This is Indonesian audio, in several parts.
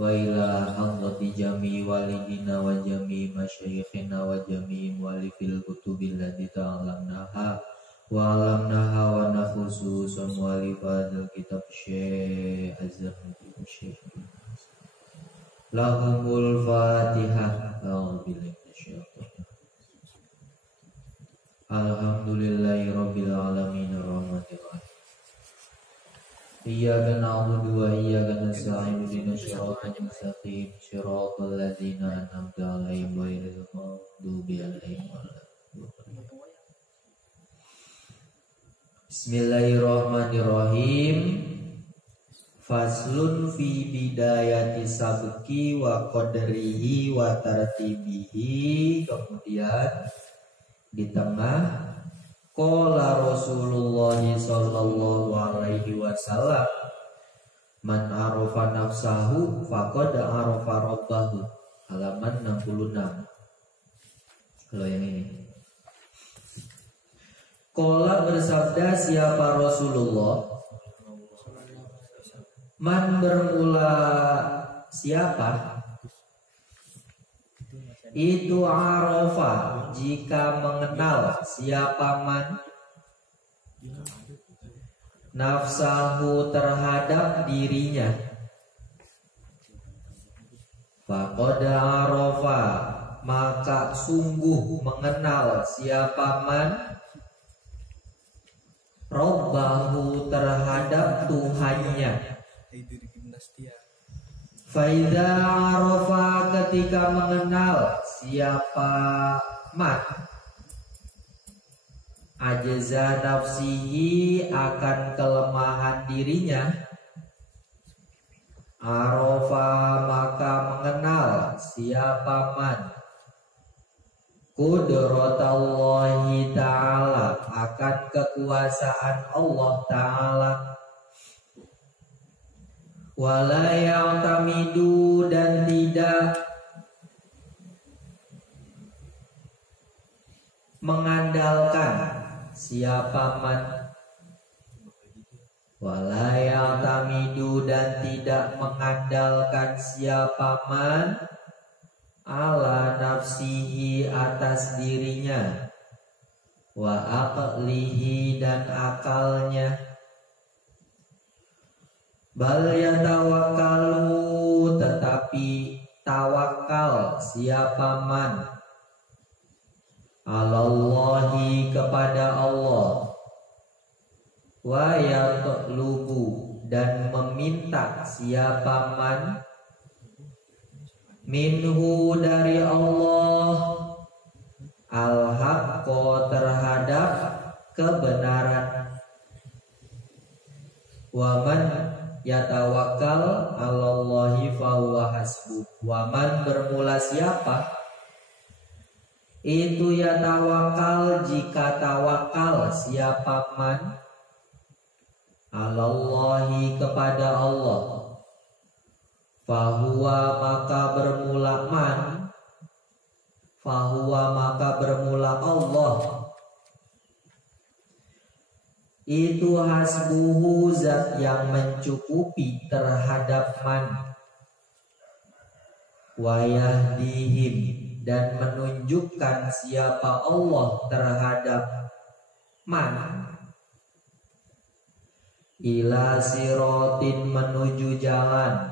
wa ila hadrati jami walidina wa jami masyayikhina wa jami mu'allifil kutubil lati ta'alamnaha wa alamnaha wa nakhusus mu'allifadil kitab Syekh Az-Zahrudi Syekh lahumul fatihah. A'udzubillahi minasyaitonir rajim. Alhamdulillahi rabbil alamin arrahmanir rahim. Iyyaka na'budu wa iyyaka nasta'in ihdinas siratal mustaqim siratal ladzina an'amta 'alaihim ghairil maghdubi 'alaihim waladdallin. Bismillahirrahmanirrahim. Faslun fi bidayati sabki wa qadrihi wa tartibihi. Kemudian di tengah qala Rasulullah sallallahu alaihi wasallam man arafa nafsahu faqad arafa rabbahu. Halaman 66. Kalau yang ini qala bersabda siapa Rasulullah, man bermula siapa itu arafa jika mengenal siapa man nafsahu terhadap dirinya, faqad arafa maka sungguh mengenal siapa man rabbahu terhadap Tuhannya. Faida arafa ketika mengenal siapa man ajza nafsihi akan kelemahan dirinya, arafa maka mengenal siapa man qudratallahi ta'ala akan kekuasaan Allah ta'ala, wala ya'tamidu dan tidak mengandalkan siapa man, wala ya'tamidu dan tidak mengandalkan siapa man ala nafsihi atas dirinya, wa aqlihi dan akalnya, bal yatawakkalu tetapi tawakal siapa man alallahi kepada Allah, wa yatlubu dan meminta siapa man minhu dari Allah al-haqqo terhadap kebenaran, wa man yatawakkal 'alallahi fahuwa hasbuh. Waman bermula siapa itu yatawakal jika tawakal siapa man 'alallahi kepada Allah, fahuwa maka bermula man, fahuwa maka bermula Allah itu hasbuhu zat yang mencukupi terhadap man, wa yahdihim dan menunjukkan siapa Allah terhadap man, ila sirotin menuju jalan,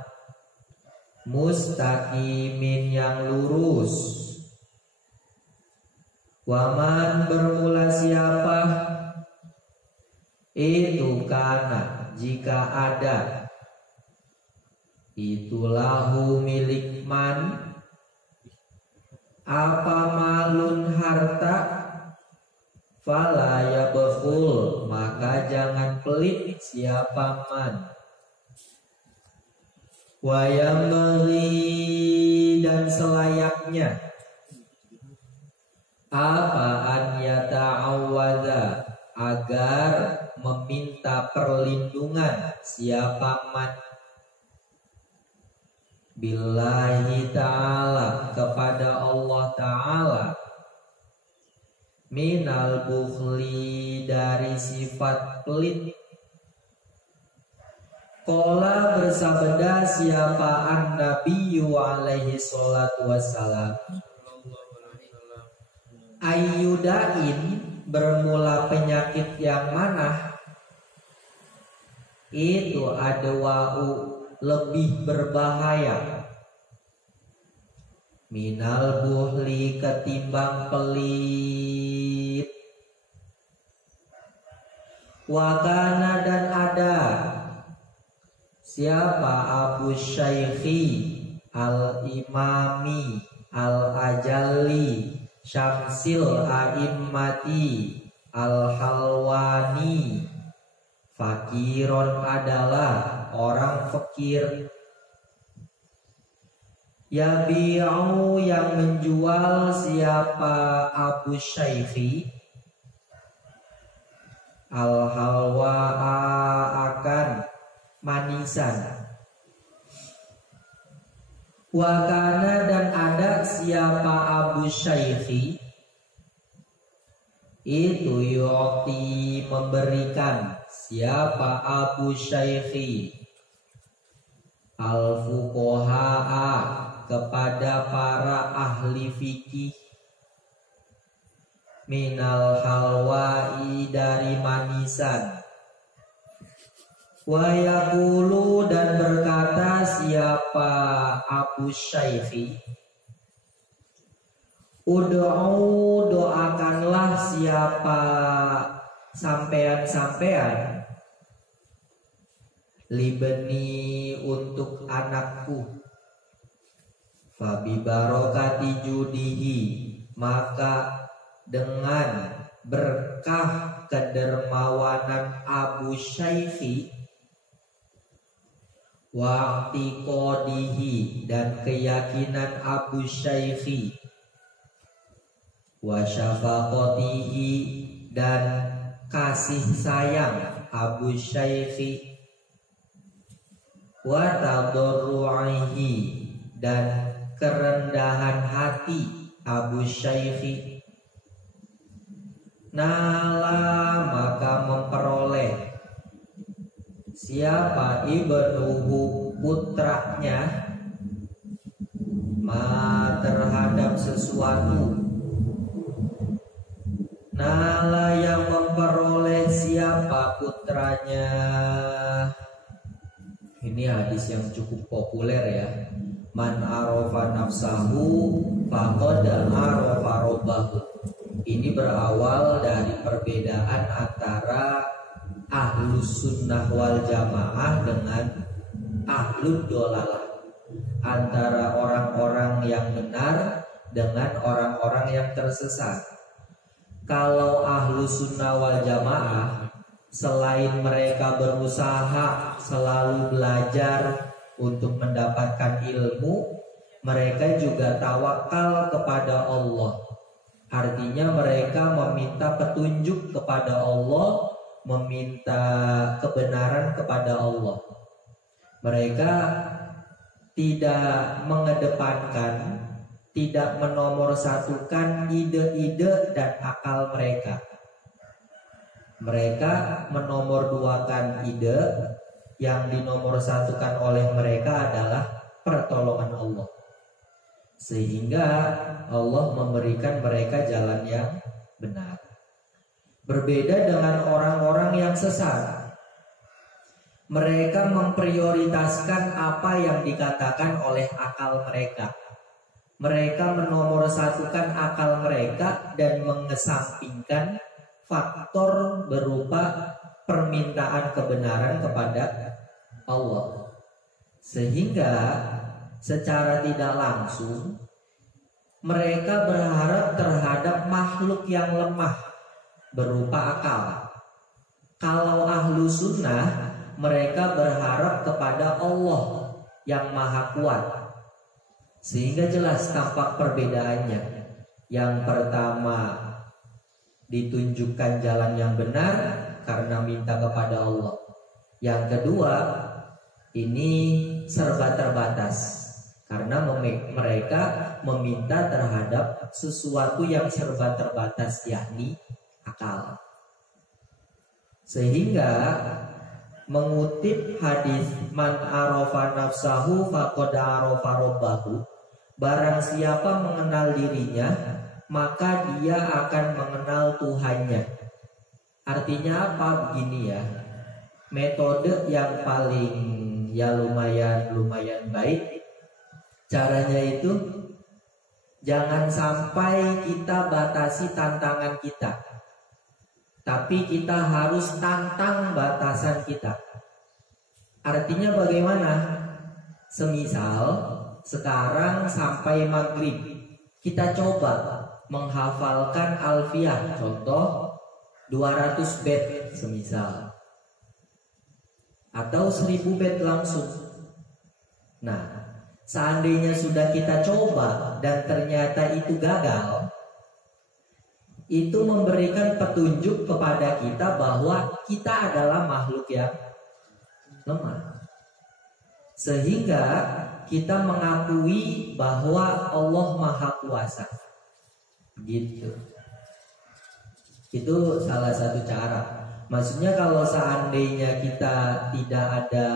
mustaqimin yang lurus. Waman bermula siapa itu kana jika ada itulahu milik man apa malun harta, fala yabkhul maka jangan pelit siapa man, wa yambaghi dan selayaknya apa an yata'awwadha agar meminta perlindungan siapa man billahi ta'ala kepada Allah ta'ala, minal bukhli dari sifat pelit, Qala bersabda siapa an-nabiyyu alaihi salatu wassalam, ayyudain bermula penyakit yang mana itu adwa'u lebih berbahaya minal buhli ketimbang pelit. Wakana dan ada siapa Abu Syaikhi al-imami al-ajalli syamsil a'immati al-halwani. Fakiron adalah orang fakir. Yabi'u yang menjual siapa Abu Syaikhi al-halwa'a akan manisan. Wakana dan ada siapa Abu Syaikhi itu yu'ti memberikan siapa Abu Syaikhi al-fuqaha'a kepada para ahli fikih minal halwa'i dari manisan. Wa yaqulu dan berkata siapa Abu Syaikhi, ud'u doakanlah siapa sampean-sampean libni untuk anakku, fabi barokati judihi maka dengan berkah kedermawanan Abu Syaikhi wa'tiqodihi dan keyakinan Abu Syaikhi wa syafaqatihi dan kasih sayang Abu Syaikhi wa tadarru'ihi dan kerendahan hati Abu Syaikhi. Nala maka memperoleh siapa ibnuhu putranya ma terhadap sesuatu. Nala yang memperoleh siapa putranya. Ini hadis yang cukup populer ya. Man arafa nafsahu faqad arafa rabbahu. Ini berawal dari perbedaan antara ahlus sunnah wal jamaah dengan ahlud dolalah, antara orang-orang yang benar dengan orang-orang yang tersesat. Kalau ahlus sunnah wal jamaah, selain mereka berusaha selalu belajar untuk mendapatkan ilmu, mereka juga tawakal kepada Allah. Artinya mereka meminta petunjuk kepada Allah, meminta kebenaran kepada Allah. Mereka tidak mengedepankan, tidak menomorsatukan ide-ide dan akal mereka. Mereka menomorduakan ide, yang dinomorsatukan oleh mereka adalah pertolongan Allah. Sehingga Allah memberikan mereka jalan yang benar. Berbeda dengan orang-orang yang sesat. Mereka memprioritaskan apa yang dikatakan oleh akal mereka. Mereka menomorsatukan akal mereka dan mengesampingkan faktor berupa permintaan kebenaran kepada Allah. Sehingga secara tidak langsung mereka berharap terhadap makhluk yang lemah berupa akal. Kalau ahlu sunnah, mereka berharap kepada Allah yang maha kuat. Sehingga jelas tampak perbedaannya. Yang pertama, ditunjukkan jalan yang benar karena minta kepada Allah. Yang kedua, ini serba terbatas karena mereka meminta terhadap sesuatu yang serba terbatas, yakni akal. Sehingga mengutip hadis man arafa nafsahu faqad arafa rabbahu. Barang siapa mengenal dirinya, maka dia akan mengenal Tuhannya. Artinya apa? Begini ya. Metode yang paling ya lumayan baik. Caranya itu jangan sampai kita batasi tantangan kita, tapi kita harus tantang batasan kita. Artinya bagaimana? Semisal sekarang sampai maghrib kita coba menghafalkan Alfiyah, contoh 200 bait semisal, atau 1000 bait langsung. Nah, seandainya sudah kita coba dan ternyata itu gagal, itu memberikan petunjuk kepada kita bahwa kita adalah makhluk yang lemah. Sehingga kita mengakui bahwa Allah Maha Kuasa. Gitu. Itu salah satu cara. Maksudnya kalau seandainya kita tidak ada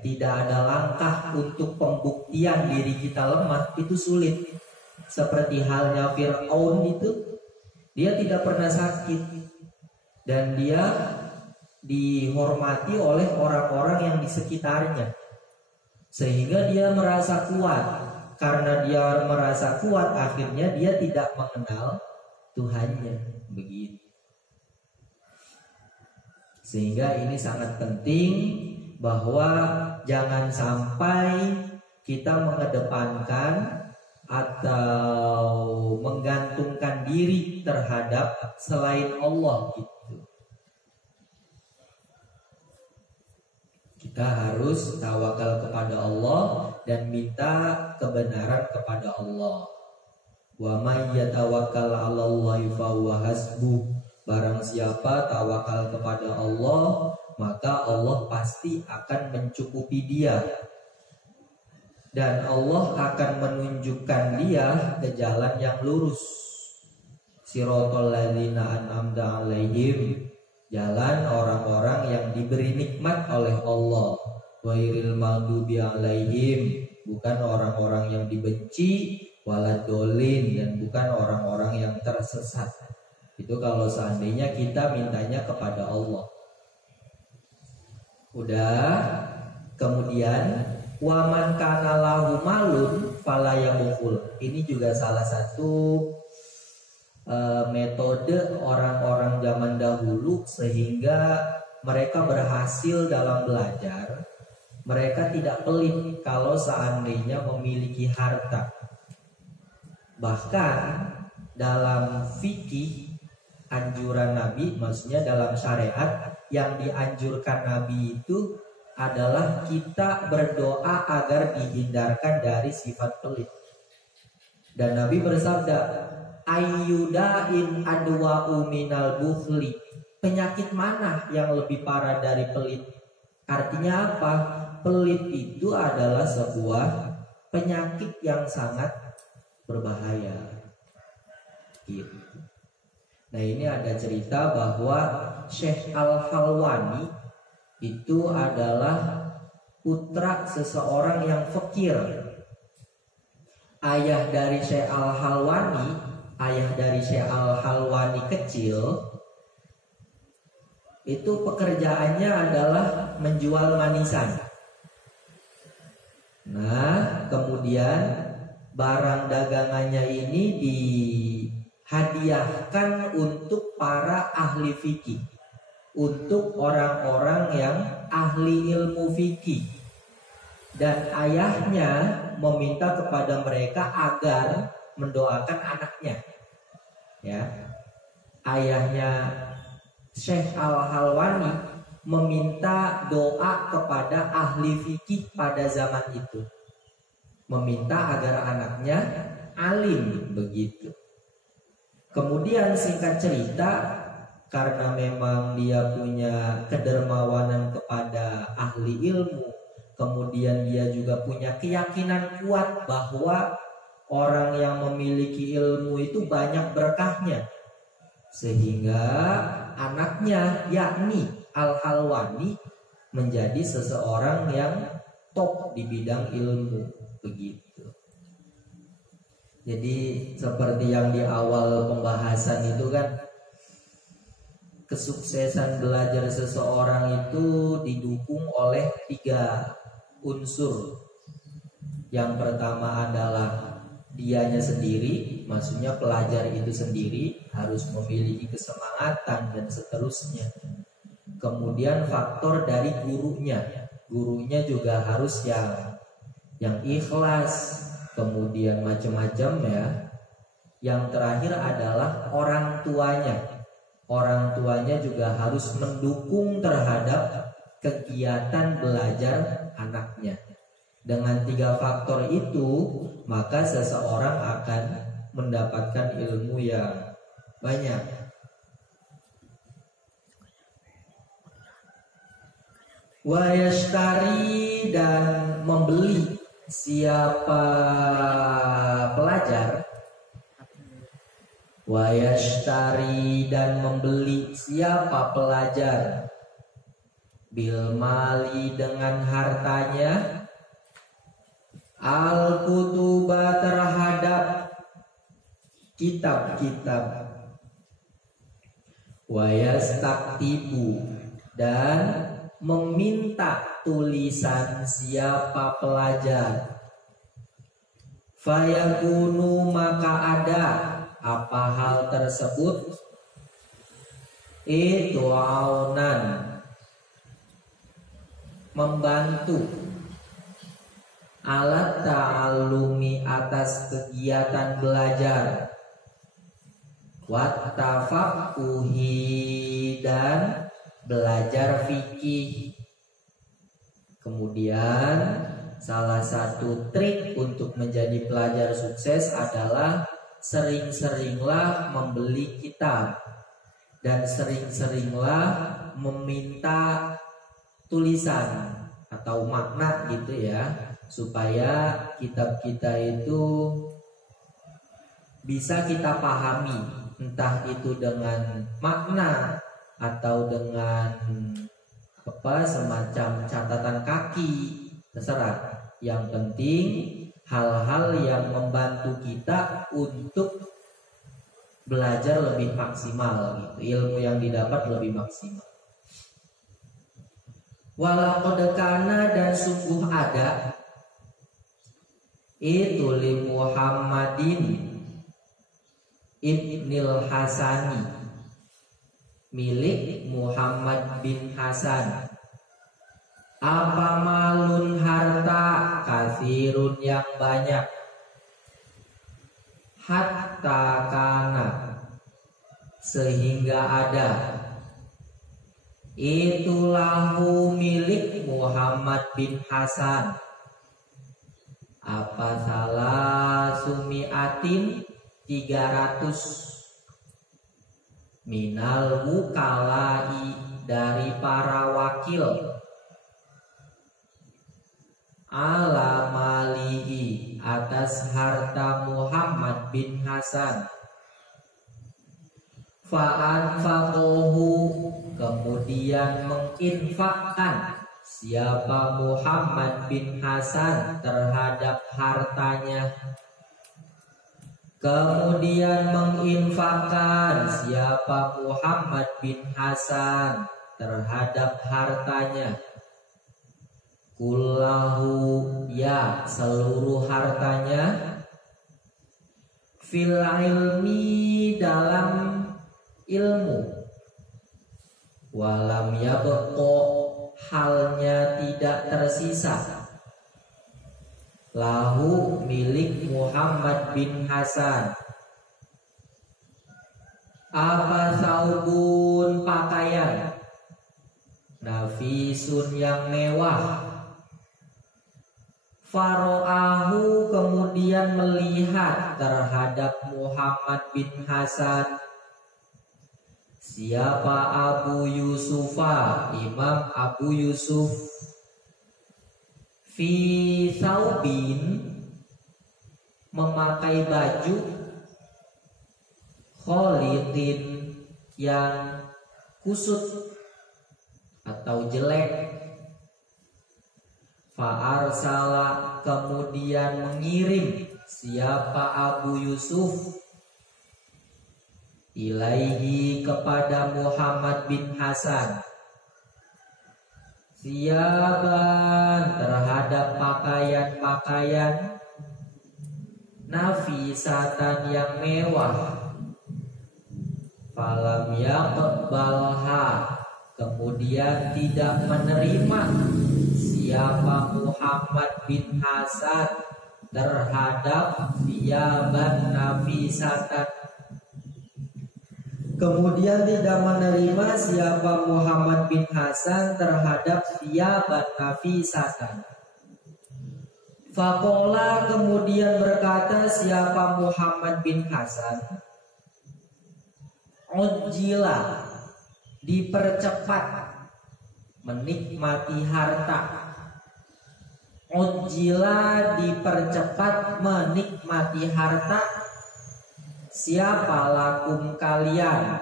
tidak ada langkah untuk pembuktian diri kita lemah, itu sulit. Seperti halnya Fir'aun itu, dia tidak pernah sakit dan dia dihormati oleh orang-orang yang di sekitarnya, sehingga dia merasa kuat. Karena dia merasa kuat, akhirnya dia tidak mengenal Tuhannya. Begitu. Sehingga ini sangat penting bahwa jangan sampai kita mengedepankan atau menggantungkan diri terhadap selain Allah gitu. Kita harus tawakal kepada Allah dan minta kebenaran kepada Allah. Wa may yatawakkal 'alallahi fahuwa hasbuh. Barang siapa tawakal kepada Allah, maka Allah pasti akan mencukupi dia. Dan Allah akan menunjukkan dia ke jalan yang lurus. Siratal ladzina an'amta 'alaihim, jalan orang-orang yang diberi nikmat oleh Allah. Ghairil maghdubi 'alaihim, bukan orang-orang yang dibenci, waladolin, dan bukan orang-orang yang tersesat. Itu kalau seandainya kita mintanya kepada Allah. Udah. Kemudian waman kana lahu malun fala yamukul. Ini juga salah satu metode orang-orang zaman dahulu sehingga mereka berhasil dalam belajar. Mereka tidak pelit kalau seandainya memiliki harta. Bahkan dalam fikih anjuran Nabi, maksudnya dalam syariat, yang dianjurkan Nabi itu adalah kita berdoa agar dihindarkan dari sifat pelit. Dan Nabi bersabda, ayyudain adwa'u minal bukhli. Penyakit mana yang lebih parah dari pelit? Artinya apa? Pelit itu adalah sebuah penyakit yang sangat berbahaya. Gitu. Nah, ini ada cerita bahwa Syekh Al-Halwani itu adalah putra seseorang yang fakir. Ayah dari Syekh Al-Halwani kecil itu pekerjaannya adalah menjual manisan. Nah, kemudian barang dagangannya ini dihadiahkan untuk para ahli fikih, untuk orang-orang yang ahli ilmu fikih. Dan ayahnya meminta kepada mereka agar mendoakan anaknya. Ya, ayahnya Syekh Al-Halwani meminta doa kepada ahli fikih pada zaman itu, meminta agar anaknya alim begitu. Kemudian singkat cerita, karena memang dia punya kedermawanan kepada ahli ilmu, kemudian dia juga punya keyakinan kuat bahwa orang yang memiliki ilmu itu banyak berkahnya, sehingga anaknya yakni Al-Halwani menjadi seseorang yang top di bidang ilmu, begitu. Jadi seperti yang di awal pembahasan itu kan, kesuksesan belajar seseorang itu didukung oleh 3 unsur. Yang pertama adalah dianya sendiri, maksudnya pelajar itu sendiri harus memiliki kesemangatan dan seterusnya. Kemudian faktor dari gurunya juga harus yang ikhlas, kemudian macam-macam ya. Yang terakhir adalah orang tuanya juga harus mendukung terhadap kegiatan belajar anaknya. Dengan 3 faktor itu, maka seseorang akan mendapatkan ilmu yang banyak. Wa yashtari, dan membeli. Siapa pelajar? Wa yashtari, dan membeli. Siapa pelajar? Bil mali, dengan hartanya. Al-kutuba, terhadap kitab-kitab. Wa yastaktibu, dan meminta tulisan siapa pelajar. Fayakunu, maka ada apa hal tersebut? Itu aunan, membantu. Alat ta'allumi, atas kegiatan belajar. Wattafaqquhi, dan belajar fikih. Kemudian salah satu trik untuk menjadi pelajar sukses adalah sering-seringlah membeli kitab dan sering-seringlah meminta tulisan atau makna gitu ya, supaya kitab kita itu bisa kita pahami, entah itu dengan makna atau dengan semacam catatan kaki, terserah. Yang penting hal-hal yang membantu kita untuk belajar lebih maksimal gitu, ilmu yang didapat lebih maksimal. Walaqad kana, dan sungguh ada, itu li Muhammadin Ibnil Hasani, milik Muhammad bin Hasan. Apa malun, harta, kathirun, yang banyak. Hatta kana, sehingga ada. Itu lahu, milik Muhammad bin Hasan. Apa salah sumiatin, 300. Minal wukalai, dari para wakil. Ala malihi, atas harta Muhammad bin Hasan. Fa'anfaqohu, kemudian menginfakkan siapa Muhammad bin Hasan terhadap hartanya. Kemudian menginfakkan siapa Muhammad bin Hasan terhadap hartanya. Kullahu, ya seluruh hartanya. Fil ilmi, dalam ilmu. Walam yabqa, halnya tidak tersisa. Lahu, milik Muhammad bin Hasan. Apa saubun, pakaian. Nafisun, yang mewah. Faro'ahu, kemudian melihat terhadap Muhammad bin Hasan. Siapa Abu Yusufa, Imam Abu Yusuf. Fi saubin, memakai baju. Kholitin, yang kusut. atau jelek. Fa'arsala kemudian mengirim siapa Abu Yusuf ilaihi kepada Muhammad bin Hasan siaban terhadap pakaian-pakaian nafisatan yang mewah. Falam yaqbalha kemudian tidak menerima siapa Muhammad bin Hasan terhadap siaban nafisatan. Kemudian tidak menerima siapa Muhammad bin Hasan terhadap siaban nafisatan. Faqala kemudian berkata siapa Muhammad bin Hasan, ujjila dipercepat menikmati harta. Ujjila dipercepat menikmati harta siapa lakum kalian.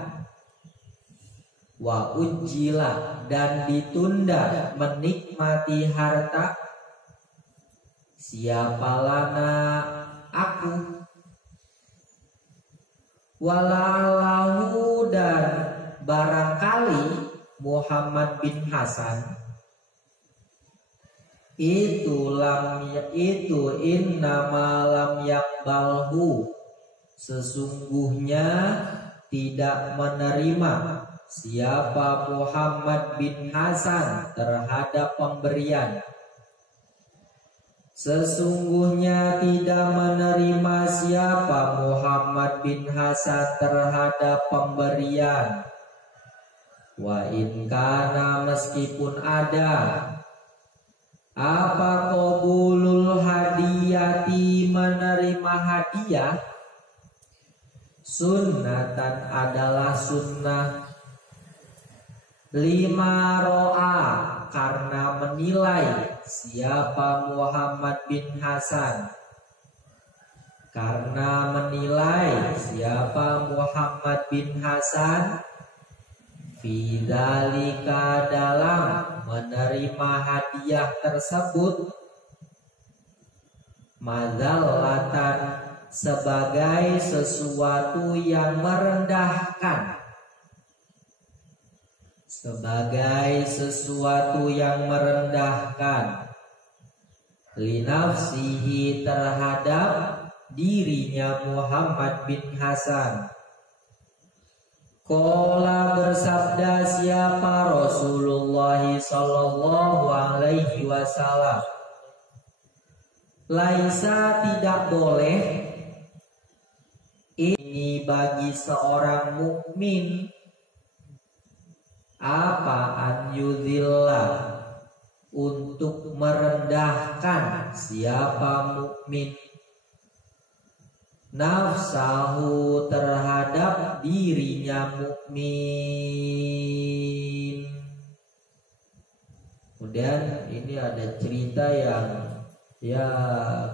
Wa ujjila dan ditunda menikmati harta siapa lana aku. Walalahu dan barangkali Muhammad bin Hasan itu innama lam yakbalhu sesungguhnya tidak menerima siapa Muhammad bin Hasan terhadap pemberian. Sesungguhnya tidak menerima siapa Muhammad bin Hasan terhadap pemberian. Wa in kana meskipun ada apa qabulul hadiyati menerima hadiah. Sunnatan adalah sunnah. Lima ro'a karena menilai siapa Muhammad bin Hasan. Karena menilai siapa Muhammad bin Hasan fi dzalika dalam menerima hadiah tersebut madzallatan sebagai sesuatu yang merendahkan. Sebagai sesuatu yang merendahkan linafsihi terhadap dirinya Muhammad bin Hasan. Qala bersabda siapa Rasulullah sallallahu alaihi wasallam, laisa tidak boleh ini bagi seorang mukmin apa an yudhillah untuk merendahkan siapa mukmin nafsahu terhadap dirinya mukmin. Kemudian ini ada cerita yang ya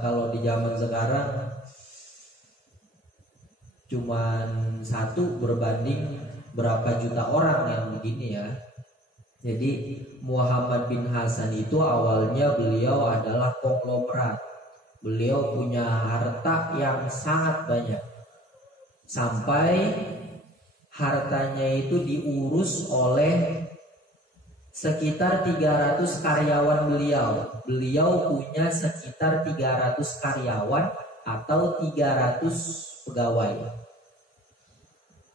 kalau di zaman sekarang cuman satu berbanding berapa juta orang yang begini ya. Jadi Muhammad bin Hasan itu awalnya beliau adalah konglomerat. Beliau punya harta yang sangat banyak. Sampai hartanya itu diurus oleh sekitar 300 karyawan beliau. Beliau punya sekitar 300 karyawan atau 300 pegawai.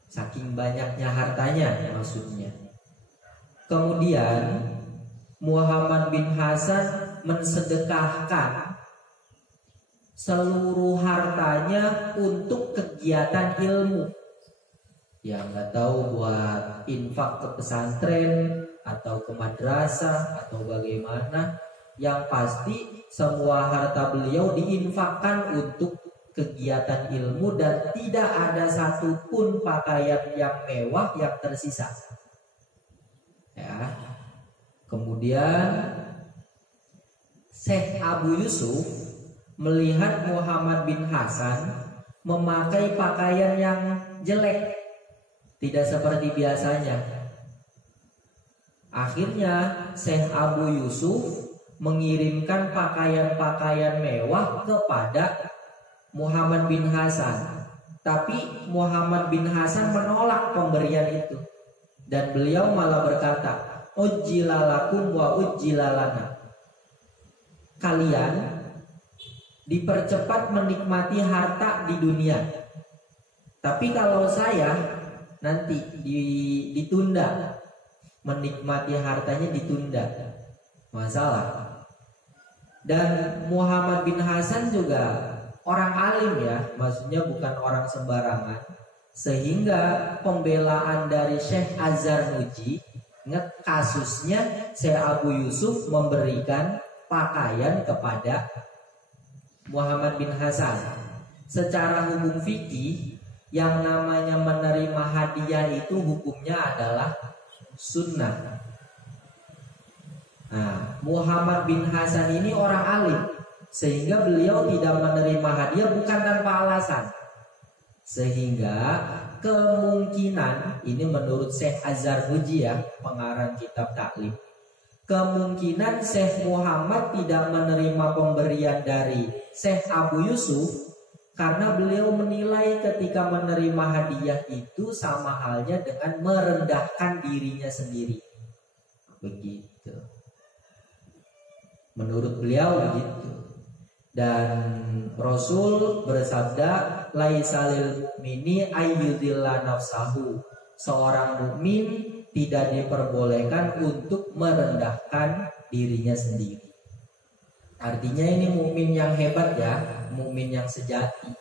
Saking banyaknya hartanya maksudnya. Kemudian Muhammad bin Hasan mensedekahkan seluruh hartanya untuk kegiatan ilmu. Ya nggak tahu buat infak ke pesantren atau ke madrasah atau bagaimana. Yang pasti semua harta beliau diinfakkan untuk kegiatan ilmu dan tidak ada satupun pakaian yang mewah yang tersisa. Ya. Kemudian Syekh Abu Yusuf melihat Muhammad bin Hasan memakai pakaian yang jelek, tidak seperti biasanya. Akhirnya Syekh Abu Yusuf mengirimkan pakaian-pakaian mewah kepada Muhammad bin Hasan. Tapi Muhammad bin Hasan menolak pemberian itu. Dan beliau malah berkata, "Ujjilalakum wa ujjilalana." Kalian dipercepat menikmati harta di dunia. Tapi kalau saya nanti ditunda. Menikmati hartanya ditunda. Masalah. Dan Muhammad bin Hasan juga orang alim ya, maksudnya bukan orang sembarangan. Sehingga pembelaan dari Syekh Az-Zarnuji, kasusnya Syekh Abu Yusuf memberikan pakaian kepada Muhammad bin Hasan. Secara hukum fikih, yang namanya menerima hadiah itu hukumnya adalah sunnah. Nah, Muhammad bin Hasan ini orang alim, sehingga beliau tidak menerima hadiah bukan tanpa alasan. Sehingga kemungkinan, ini menurut Syekh Az-Zarnuji ya, pengarang kitab Taklim, kemungkinan Syekh Muhammad tidak menerima pemberian dari Syekh Abu Yusuf karena beliau menilai ketika menerima hadiah itu sama halnya dengan merendahkan dirinya sendiri. Begitu. Menurut beliau begitu. Dan Rasul bersabda, "Laisalil mu'mini ayyudhilla nafsahu." Seorang mukmin tidak diperbolehkan untuk merendahkan dirinya sendiri. Artinya ini mukmin yang hebat ya, mukmin yang sejati.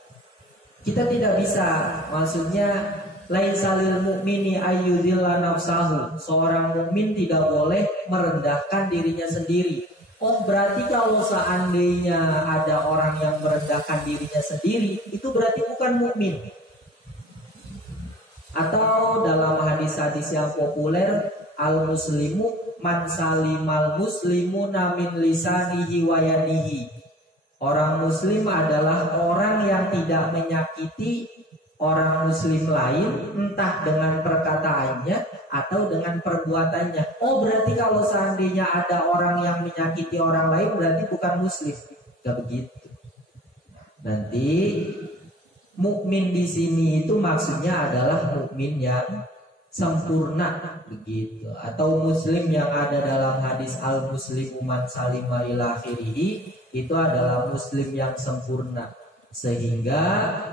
Kita tidak bisa, maksudnya laisalil mu'mini ayyudhilla nafsahu. Seorang mukmin tidak boleh merendahkan dirinya sendiri. Oh, berarti kalau seandainya ada orang yang merendahkan dirinya sendiri, itu berarti bukan mukmin. Atau dalam hadis-hadis yang populer, al-muslimu man salimal muslimuna min lisanihi wa yadihi. Orang muslim adalah orang yang tidak menyakiti orang muslim lain, entah dengan perkataannya atau dengan perbuatannya. Oh, berarti kalau seandainya ada orang yang menyakiti orang lain berarti bukan muslim. Gak begitu. Nanti mukmin di sini itu maksudnya adalah mukmin yang sempurna begitu, atau muslim yang ada dalam hadis al-muslimu man salima ila akhirih, itu adalah muslim yang sempurna. Sehingga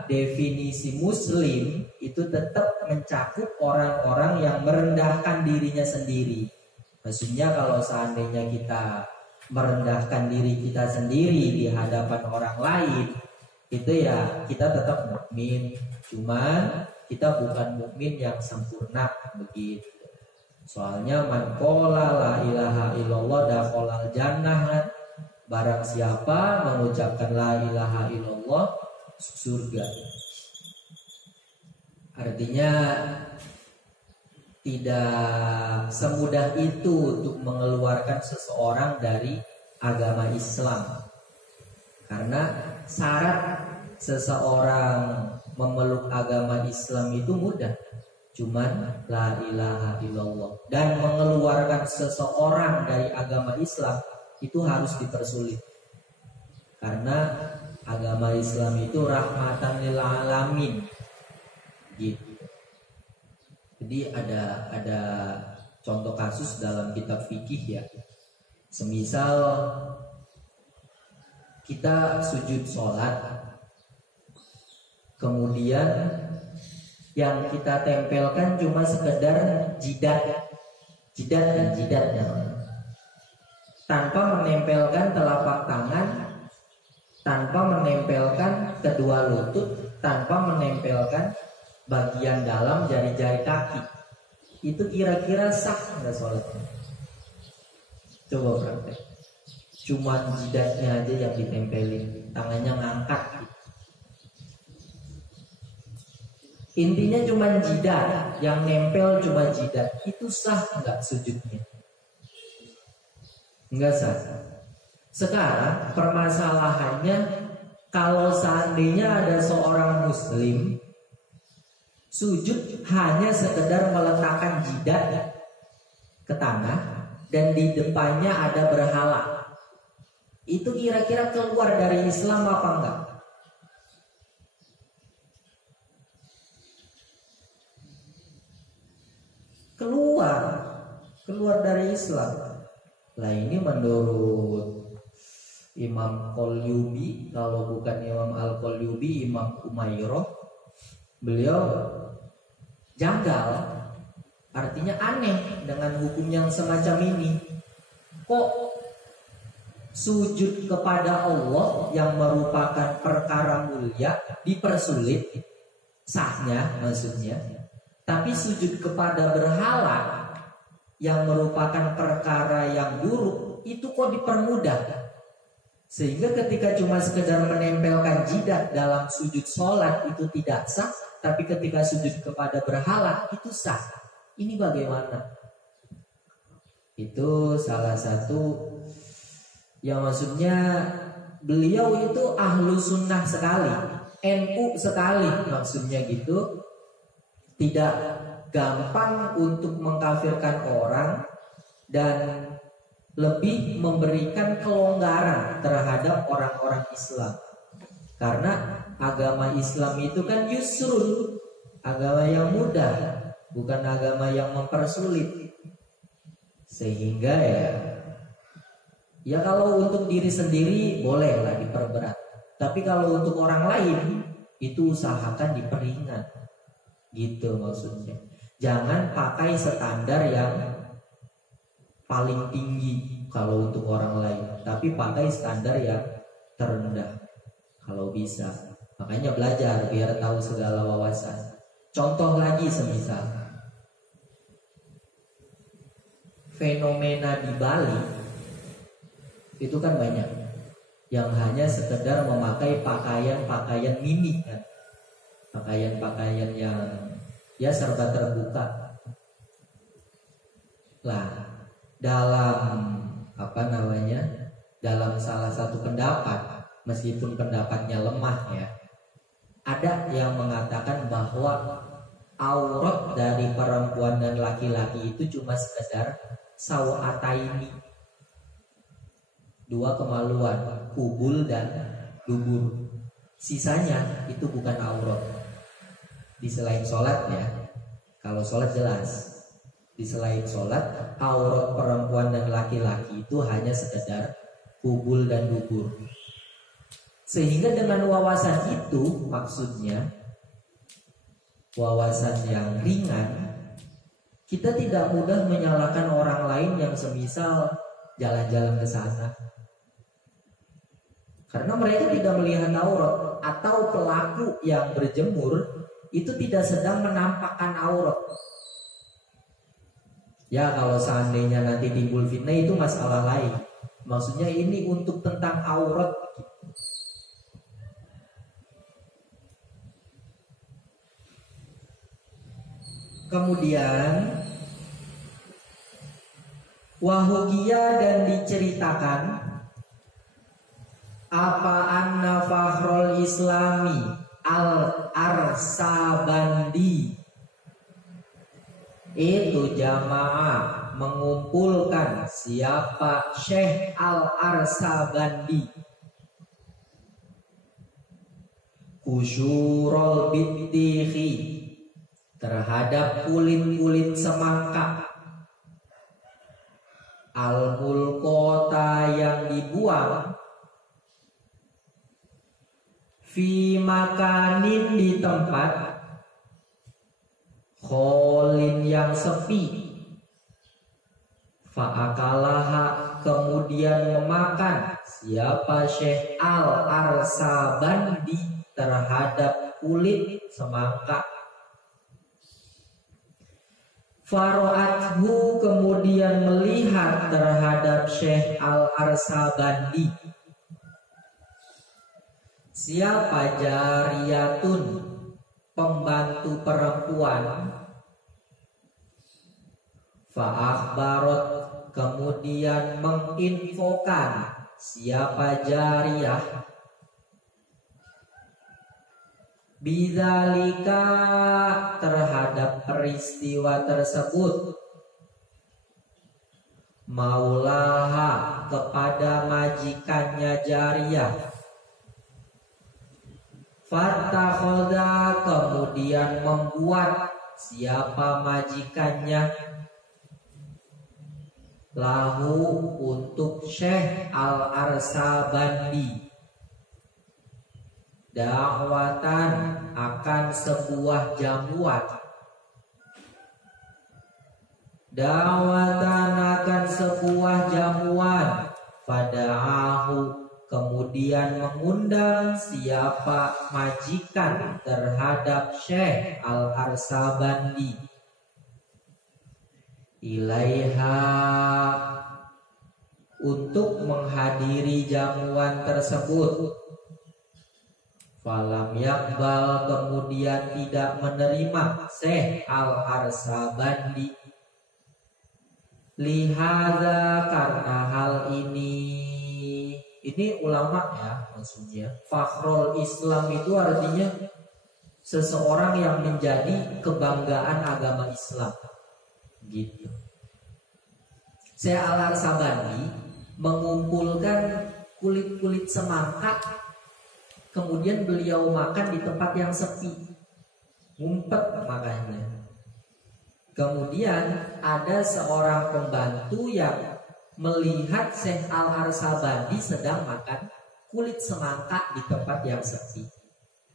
definisi muslim itu tetap mencakup orang-orang yang merendahkan dirinya sendiri. Maksudnya kalau seandainya kita merendahkan diri kita sendiri di hadapan orang lain, itu ya kita tetap mukmin, cuman kita bukan mukmin yang sempurna begitu. Soalnya man qala la ilaha illallah dakhalal jannah. Barang siapa mengucapkan la ilaha illallah, surga. Artinya tidak semudah itu untuk mengeluarkan seseorang dari agama Islam. Karena syarat seseorang memeluk agama Islam itu mudah, cuman la ilaha illallah. Dan mengeluarkan seseorang dari agama Islam itu harus dipersulit. Karena agama Islam itu rahmatan lil alamin. Gitu. Jadi ada contoh kasus dalam kitab fikih ya. Semisal kita sujud sholat, kemudian yang kita tempelkan cuma sekedar jidatnya, tanpa menempelkan telapak tangan, tanpa menempelkan kedua lutut, tanpa menempelkan bagian dalam jari-jari kaki. Itu kira-kira sah nggak sholatnya? Coba praktek. Cuma jidatnya aja yang ditempelin, tangannya ngangkat. Intinya cuma jidat, yang nempel cuma jidat. Itu sah nggak sujudnya? Nggak sah. Sekarang permasalahannya, kalau seandainya ada seorang muslim sujud hanya sekedar meletakkan jidat, ke tanah dan di depannya ada berhala. Itu kira-kira keluar dari Islam apa enggak? Keluar dari Islam. Lah ini menurut Imam Qalyubi, kalau bukan Imam Al-Qalyubi, Imam Umairah, beliau janggal, artinya aneh dengan hukum yang semacam ini. Kok sujud kepada Allah yang merupakan perkara mulia dipersulit, sahnya maksudnya, tapi sujud kepada berhala yang merupakan perkara yang buruk itu kok dipermudah. Sehingga ketika cuma sekedar menempelkan jidat dalam sujud sholat itu tidak sah, tapi ketika sujud kepada berhala itu sah. Ini bagaimana? Itu salah satu yang maksudnya beliau itu ahlu sunnah sekali, NU sekali maksudnya gitu. Tidak gampang untuk mengkafirkan orang dan lebih memberikan kelonggaran terhadap orang-orang Islam. Karena agama Islam itu kan yusrun, agama yang mudah, bukan agama yang mempersulit. Sehingga ya kalau untuk diri sendiri bolehlah diperberat, tapi kalau untuk orang lain itu usahakan diperingan. Gitu maksudnya. Jangan pakai standar yang paling tinggi kalau untuk orang lain, tapi pakai standar yang terendah kalau bisa. Makanya belajar biar tahu segala wawasan. Contoh lagi semisal fenomena di Bali itu kan banyak yang hanya sekedar memakai pakaian-pakaian mini kan. Pakaian-pakaian yang ya serba terbuka. Lah, dalam dalam salah satu pendapat, meskipun pendapatnya lemah ya, ada yang mengatakan bahwa aurat dari perempuan dan laki-laki itu cuma sekedar sawataini, dua kemaluan, kubul dan dubur. Sisanya itu bukan aurat. Di selain sholat ya, kalau sholat jelas. Di selain sholat, aurat perempuan dan laki-laki itu hanya sekedar kubul dan dubur. Sehingga dengan wawasan itu, maksudnya wawasan yang ringan, kita tidak mudah menyalahkan orang lain yang semisal jalan-jalan ke sana. Karena mereka tidak melihat aurat, atau pelaku yang berjemur itu tidak sedang menampakkan aurat. Ya kalau seandainya nanti timbul fitnah itu masalah lain. Maksudnya ini untuk tentang aurat. Kemudian wahukia dan diceritakan apa anna fakhrul islami al-Arsabandi itu jamaah mengumpulkan siapa Syekh Al-Arsabandi kusyurul bittihi terhadap kulit-kulit semangka al-mulkota yang dibuang fi makanin di tempat kholin yang sepi fa'akalaha kemudian memakan siapa Syekh Al-Arsabandi terhadap kulit semangka faro'athu kemudian melihat terhadap Syekh Al-Arsabandi siapa jariyatun pembantu perempuan fa'akhbarot kemudian menginfokan siapa jariyah bidzalika terhadap peristiwa tersebut maulaha kepada majikannya jariyah. Fatakhoda kemudian membuat siapa majikannya lahu untuk Syekh Al-Arsabandi da'watan akan sebuah jamuan, da'watan akan sebuah jamuan, fada'ahu kemudian mengundang siapa majikan terhadap Syekh Al-Arsabandi ilaiha untuk menghadiri jamuan tersebut. Falam yakbal kemudian tidak menerima Syekh Al-Arsabandi lihada karena hal ini ulama ya maksudnya. Fakhrul Islam itu artinya seseorang yang menjadi kebanggaan agama Islam gitu. Syekh Al-Arsabandi mengumpulkan kulit-kulit semangka, kemudian beliau makan di tempat yang sepi, ngumpet makanya. Kemudian ada seorang pembantu yang melihat Syekh Al-Arsabandi sedang makan kulit semangka di tempat yang sepi.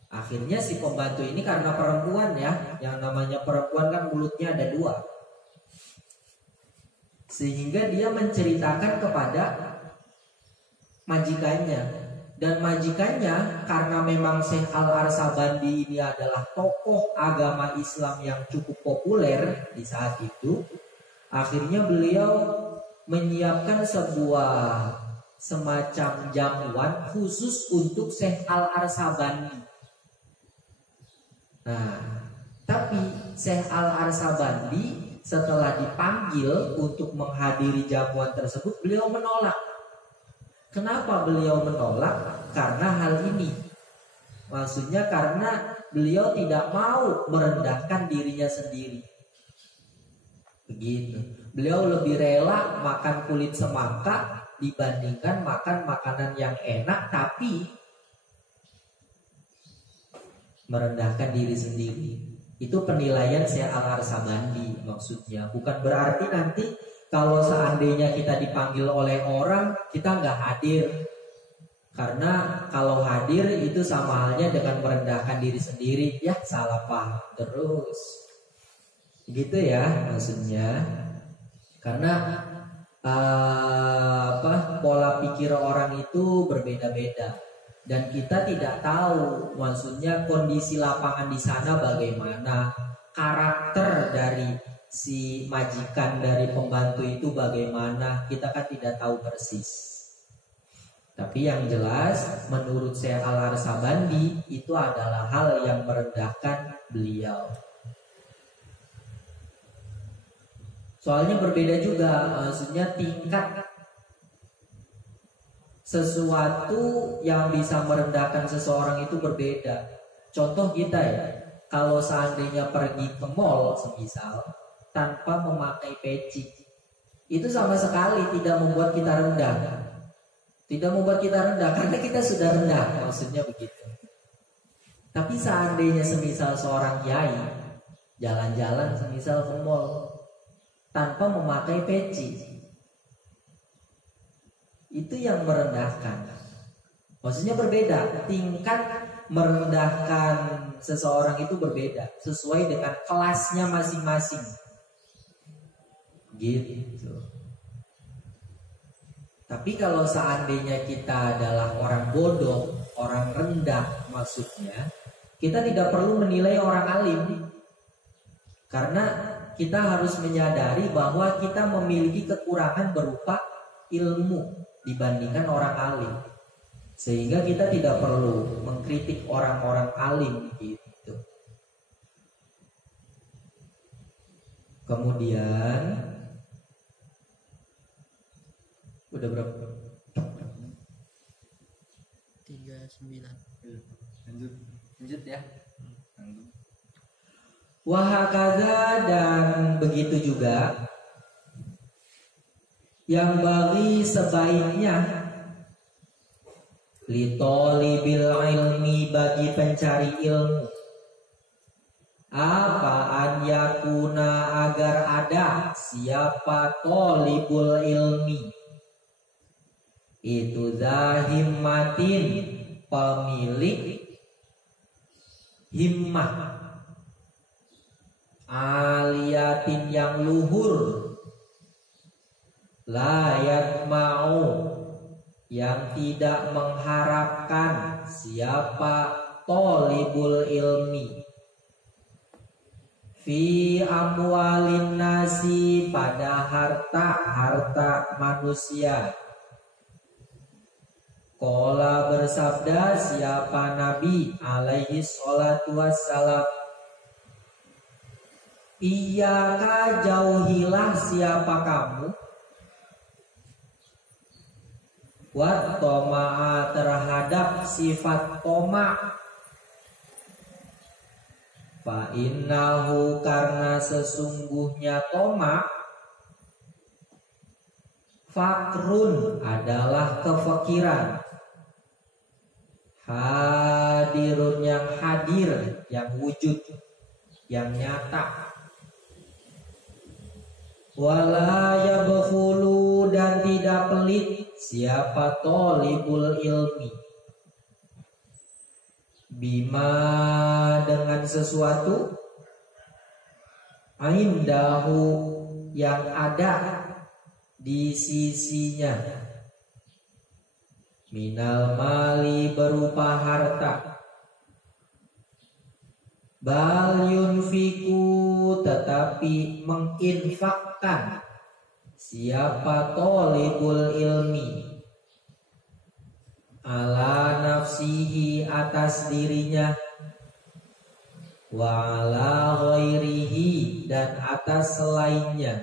Akhirnya si pembantu ini karena perempuan ya, yang namanya perempuan kan mulutnya ada dua, sehingga dia menceritakan kepada majikannya. Dan majikannya karena memang Syekh Al-Arsabandi ini adalah tokoh agama Islam yang cukup populer di saat itu, akhirnya beliau menyiapkan sebuah semacam jamuan khusus untuk Syekh Al-Arsabandi. Nah, tapi Syekh Al-Arsabandi setelah dipanggil untuk menghadiri jamuan tersebut, beliau menolak. Kenapa beliau menolak? Karena hal ini. Maksudnya karena beliau tidak mau merendahkan dirinya sendiri. Begitu. Beliau lebih rela makan kulit semangka dibandingkan makan makanan yang enak tapi merendahkan diri sendiri. Itu penilaian Syekh Al-Arsabandi maksudnya. Bukan berarti nanti kalau seandainya kita dipanggil oleh orang, kita nggak hadir. Karena kalau hadir itu sama halnya dengan merendahkan diri sendiri. Ya salah paham terus. Gitu ya maksudnya. Karena pola pikir orang itu berbeda-beda. Dan kita tidak tahu maksudnya kondisi lapangan di sana bagaimana. Karakter dari si majikan dari pembantu itu bagaimana, kita kan tidak tahu persis. Tapi yang jelas menurut Syekh Al-Arsabandi itu adalah hal yang merendahkan beliau. Soalnya berbeda juga, maksudnya tingkat sesuatu yang bisa merendahkan seseorang itu berbeda. Contoh kita ya, kalau seandainya pergi ke mall semisal tanpa memakai peci, itu sama sekali tidak membuat kita rendah. Tidak membuat kita rendah karena kita sudah rendah, maksudnya begitu. Tapi seandainya semisal seorang kiai jalan-jalan semisal ke mall tanpa memakai peci, itu yang merendahkan. Maksudnya berbeda, tingkat merendahkan seseorang itu berbeda sesuai dengan kelasnya masing-masing. Gitu. Tapi kalau seandainya kita adalah orang bodoh, orang rendah maksudnya, kita tidak perlu menilai orang alim. Karena kita harus menyadari bahwa kita memiliki kekurangan berupa ilmu dibandingkan orang alim. Sehingga kita tidak perlu mengkritik orang-orang alim gitu. Kemudian udah berapa? 39. Lanjut ya. Wahakaza dan begitu juga Yang bagi sebaiknya litolibil ilmi bagi pencari ilmu apa an yakuna agar ada siapa tolibul ilmi itu zahimmatin pemilik himmah aliyatin yang luhur layat mau yang tidak mengharapkan siapa tolibul ilmi fi amwalin nasi pada harta manusia. Qala bersabda siapa Nabi alaihi salatu wassalam, iyyaka jauhilah siapa kamu wat toma'a terhadap sifat toma' fa innahu karena sesungguhnya toma' fakrun adalah kefakiran hadirun yang hadir yang wujud yang nyata wala yabkhulu dan tidak pelit siapa tolibul ilmi bima dengan sesuatu indahu yang ada di sisinya minal mali berupa harta bal yunfiku tetapi menginfakkan siapa tolibul ilmi ala nafsihi atas dirinya wa ala ghairihi dan atas selainnya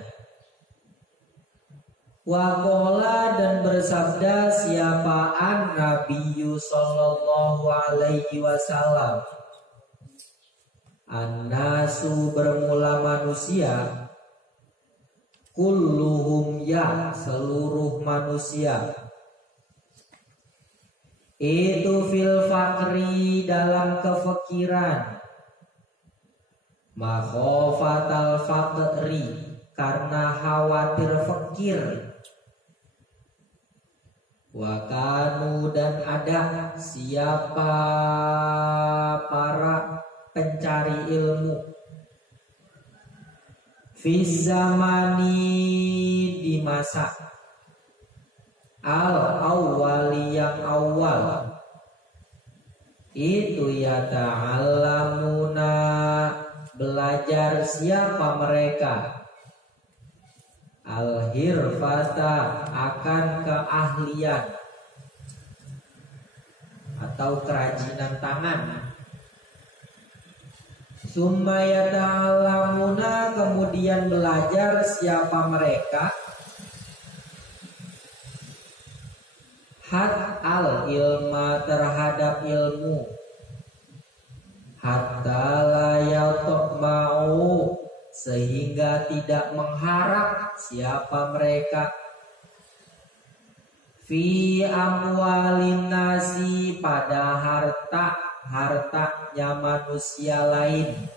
wa qala dan bersabda siapa an-nabiyyu sallallahu alaihi wasallam an-nasu bermula manusia kulluhum ya seluruh manusia itu fil fakri dalam kefakiran makhofatal fakri karena khawatir fakir wakanu dan ada siapa para pencari ilmu fi zamani di masa al-awwali yang awal itu ya ta'allamuna belajar siapa mereka al-hirfata akan keahlian atau kerajinan tangan summa ya ta'allamuna kemudian belajar siapa mereka hat al ilma terhadap ilmu hatta la yatma'u sehingga tidak mengharap siapa mereka fi amwalin nasi pada hartanya manusia lain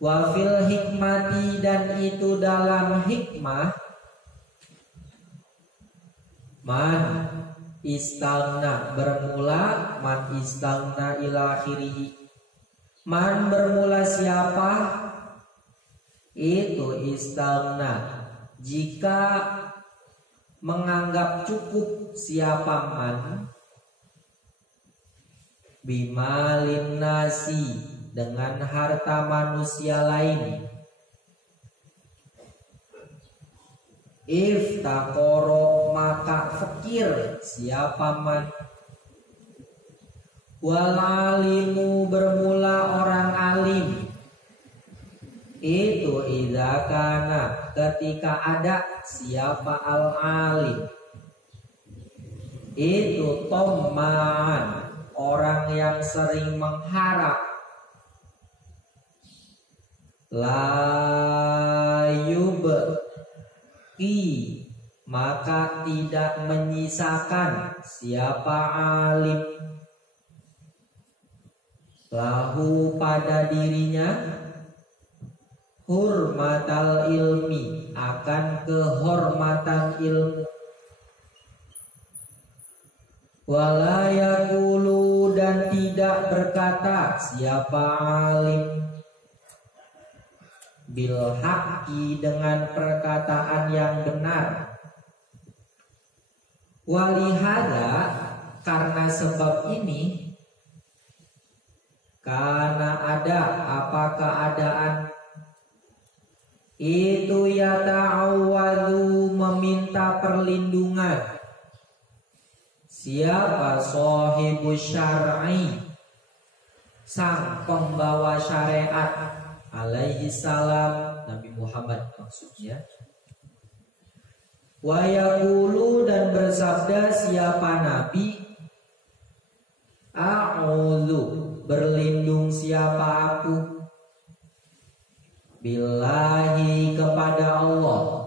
wa fil hikmati dan itu dalam hikmah man istagna bermula man istagna ila akhirih man bermula siapa itu istagna jika menganggap cukup siapa man bimalin nasi dengan harta manusia lain iftaqoro maka fakir siapa man wal alimu bermula orang alim itu idza kana ketika ada siapa al alim itu tomman orang yang sering mengharap la yubqi, maka tidak menyisakan siapa alim lahu pada dirinya hurmatal ilmi, akan kehormatan ilmu, wala yaqulu, dan tidak berkata siapa alim bil haqqi, dengan perkataan yang benar. Walihada, karena sebab ini, karena ada apa keadaan itu yata'awwadhu, meminta perlindungan siapa sahibus syar'i, sang pembawa syariat alaihi salam, Nabi Muhammad maksudnya. Wa yaqulu, dan bersabda siapa Nabi, a'udzu, berlindung siapa aku, billahi, kepada Allah,